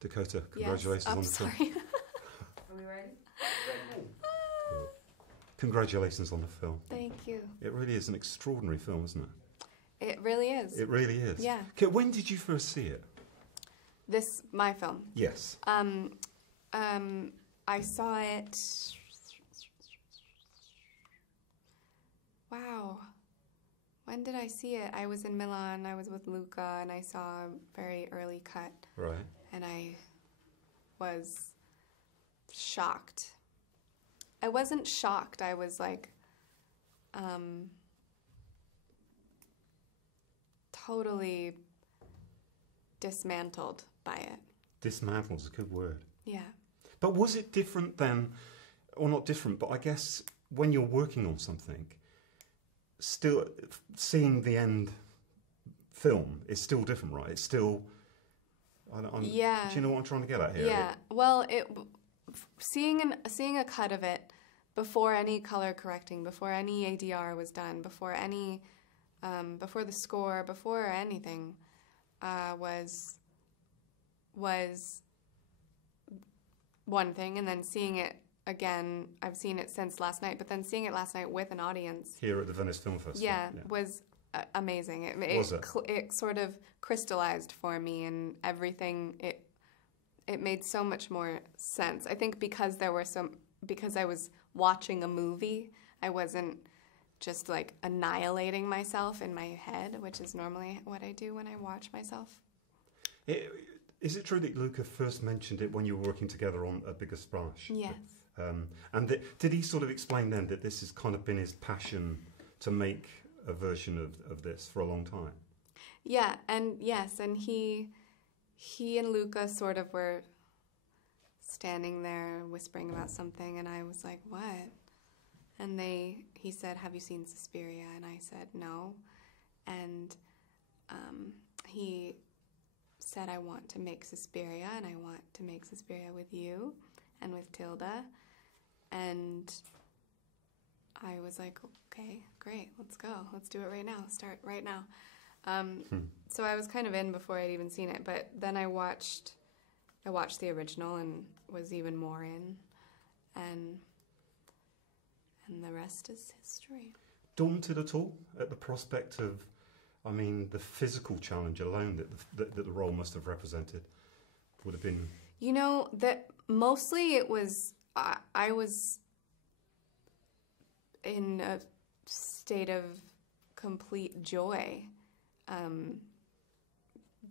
Dakota, congratulations on the film. Sorry. Are we ready? Congratulations on the film. Thank you. It really is an extraordinary film, isn't it? It really is. It really is. Yeah. Okay, when did you first see it? My film. Yes. I saw it. Wow. When did I see it? I was in Milan. I was with Luca, and I saw a very early cut. Right. And I was shocked. I wasn't shocked. I was like, totally dismantled by it. Dismantled is a good word. Yeah. But was it different then, or not different, but I guess when you're working on something, still seeing the end film is still different, right? It's still... yeah. Do you know what I'm trying to get at here? Yeah. Well, seeing a cut of it before any color correcting, before any ADR was done, before the score, before anything, was one thing, and then seeing it again, I've seen it since last night, but then seeing it last night with an audience here at the Venice Film Festival. Yeah. Was amazing. It sort of crystallized for me, and everything. It made so much more sense. I think because I was watching a movie, I wasn't just like annihilating myself in my head, which is normally what I do when I watch myself. Is it true that Luca first mentioned it when you were working together on A Bigger Splash? Yes. And did he sort of explain then that this has kind of been his passion to make a version of this for a long time? Yeah, and yes, and he and Luca sort of were standing there whispering about something, and I was like, what? And he said, have you seen Suspiria? And I said, no. And he said, I want to make Suspiria, and I want to make Suspiria with you and with Tilda. And I was like, okay, great, let's go. Let's do it right now. Start right now. So I was kind of in before I'd even seen it, but then I watched the original and was even more in, and the rest is history. Daunted at all at the prospect of, I mean, the physical challenge alone that the role must have represented would have been... You know, that mostly it was, I was in a state of complete joy.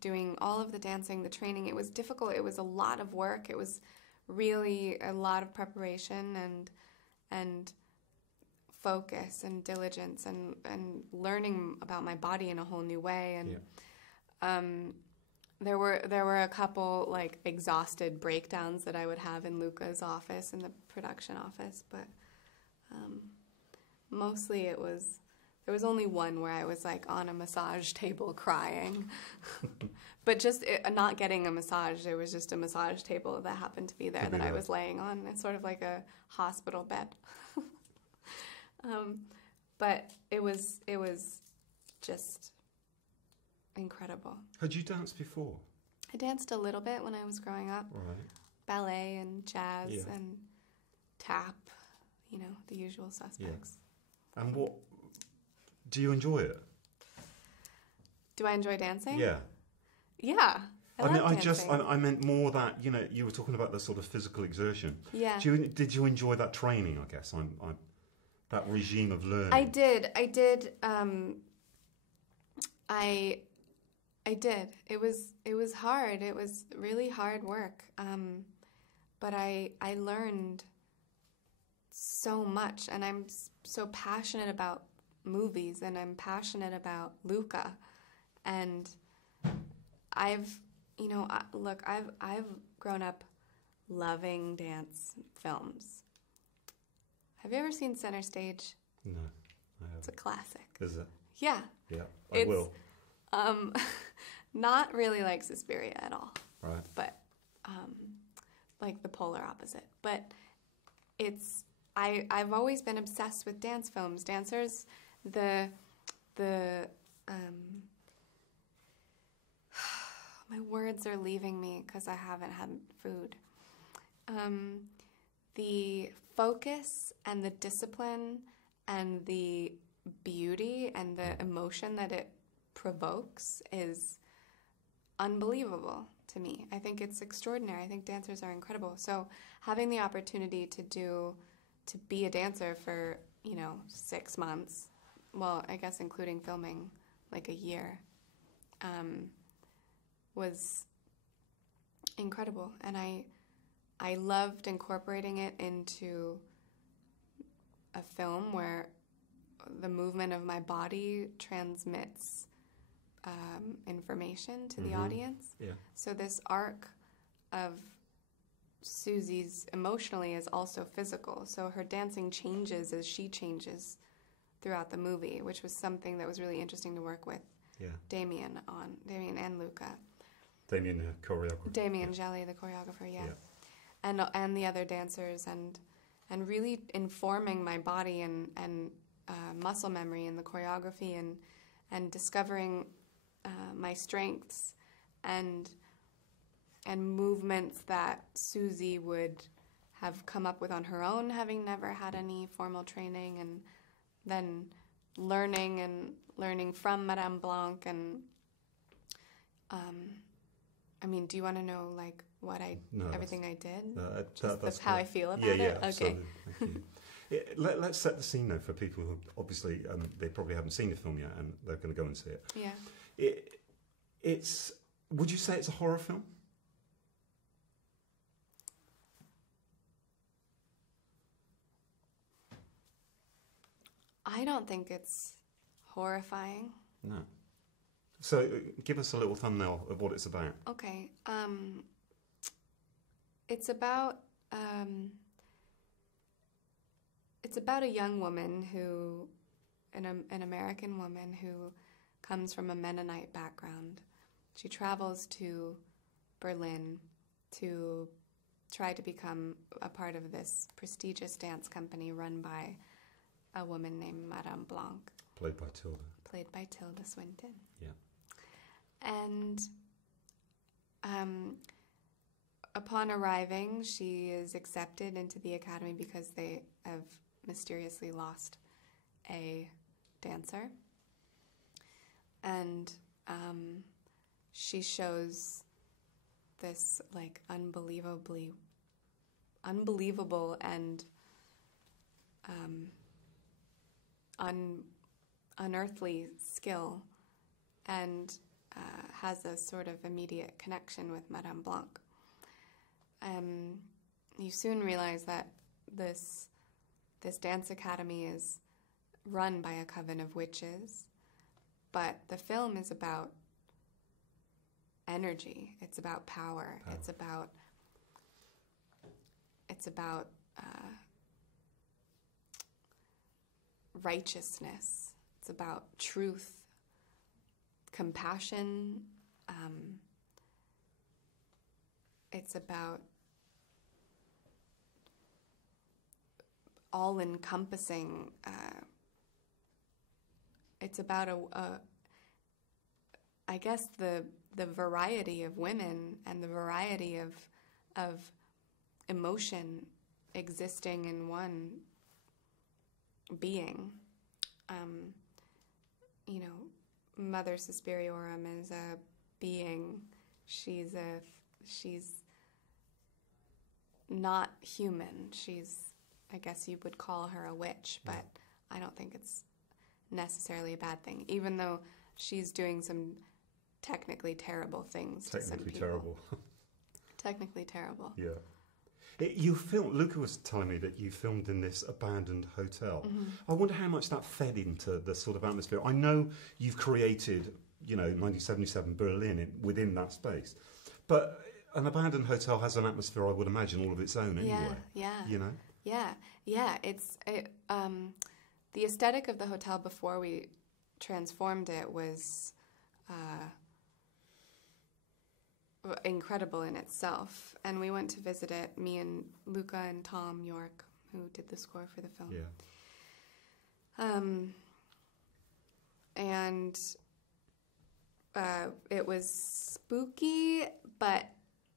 Doing all of the dancing, the training, it was difficult. It was a lot of work. It was really a lot of preparation and focus and diligence and learning about my body in a whole new way. And there were a couple like exhausted breakdowns that I would have in Luca's office, in the production office, but mostly there was only one where I was like on a massage table crying, but just not getting a massage. There was just a massage table that happened to be there that I was laying on. It's sort of like a hospital bed. But it was just incredible. Had you danced before? I danced a little bit when I was growing up. Right. Ballet and jazz and tap, you know, the usual suspects. Yeah. And what... Do you enjoy it? Do I enjoy dancing? Yeah. Yeah. I meant more that, you know, you were talking about the sort of physical exertion. Yeah. Did you enjoy that training, I guess? That regime of learning. I did. I did. It was hard. It was really hard work. But I learned so much, and I'm so passionate about movies, and I'm passionate about Luca, and I've grown up loving dance films. Have you ever seen Center Stage? No, I haven't. It's a classic. Is it? Yeah. Yeah, I will. Not really like Suspiria at all. Right. But like the polar opposite. But I've always been obsessed with dance films. Dancers, my words are leaving me because I haven't had food. The focus and the discipline and the beauty and the emotion that it provokes is unbelievable to me. I think it's extraordinary. I think dancers are incredible. So having the opportunity to be a dancer for, 6 months, well, I guess including filming, like a year, was incredible. And I loved incorporating it into a film where the movement of my body transmits information to the audience. Yeah. So this arc of Susie's emotionally is also physical. So her dancing changes as she changes throughout the movie, which was something that was really interesting to work with Damien and Luca. Damien, the choreographer. Damien Jelly, the choreographer, and the other dancers, and really informing my body and muscle memory in the choreography and discovering my strengths and movements that Susie would have come up with on her own, having never had any formal training, and then learning from Madame Blanc. And do you want to know everything I did? That's how I feel about it? Yeah, okay. Thank you. Let's set the scene though for people who obviously they probably haven't seen the film yet and they're going to go and see it. Yeah. It's. Would you say it's a horror film? I don't think it's horrifying. No. So give us a little thumbnail of what it's about. Okay. It's about a young woman an American woman who comes from a Mennonite background. She travels to Berlin to try to become a part of this prestigious dance company run by a woman named Madame Blanc. Played by Tilda. Played by Tilda Swinton. Yeah. And upon arriving, she is accepted into the academy because they have mysteriously lost a dancer. And she shows this unbelievable and unearthly skill, and has a sort of immediate connection with Madame Blanc. You soon realize that this dance academy is run by a coven of witches, but the film is about energy. It's about power. It's about righteousness. It's about truth, compassion. It's about all-encompassing. It's about I guess the variety of women and the variety of emotion existing in one being. Mother Suspiriorum is a being. She's not human. I guess you would call her a witch, but I don't think it's necessarily a bad thing, even though she's doing some technically terrible things to some people. Technically terrible. Yeah. Luca was telling me that you filmed in this abandoned hotel. Mm-hmm. I wonder how much that fed into the sort of atmosphere. I know you've created, 1977 Berlin within that space, but an abandoned hotel has an atmosphere, I would imagine, all of its own anyway. Yeah. It's the aesthetic of the hotel before we transformed it was incredible in itself, and we went to visit it, me and Luca and Tom York, who did the score for the film. And it was spooky, but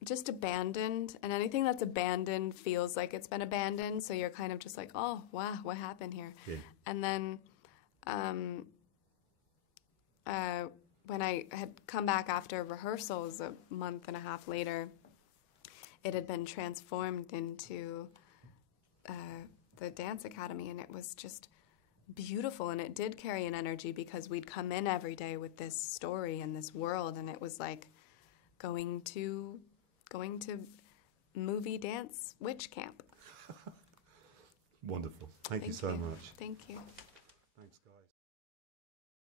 just abandoned. And anything that's abandoned feels like it's been abandoned. So you're kind of just like, oh, wow, what happened here? Yeah. And then when I had come back after rehearsals a month and a half later, it had been transformed into the dance academy, and it was just beautiful. And it did carry an energy because we'd come in every day with this story and this world, and it was like going to movie dance witch camp. Wonderful. Thank you so much. Thank you.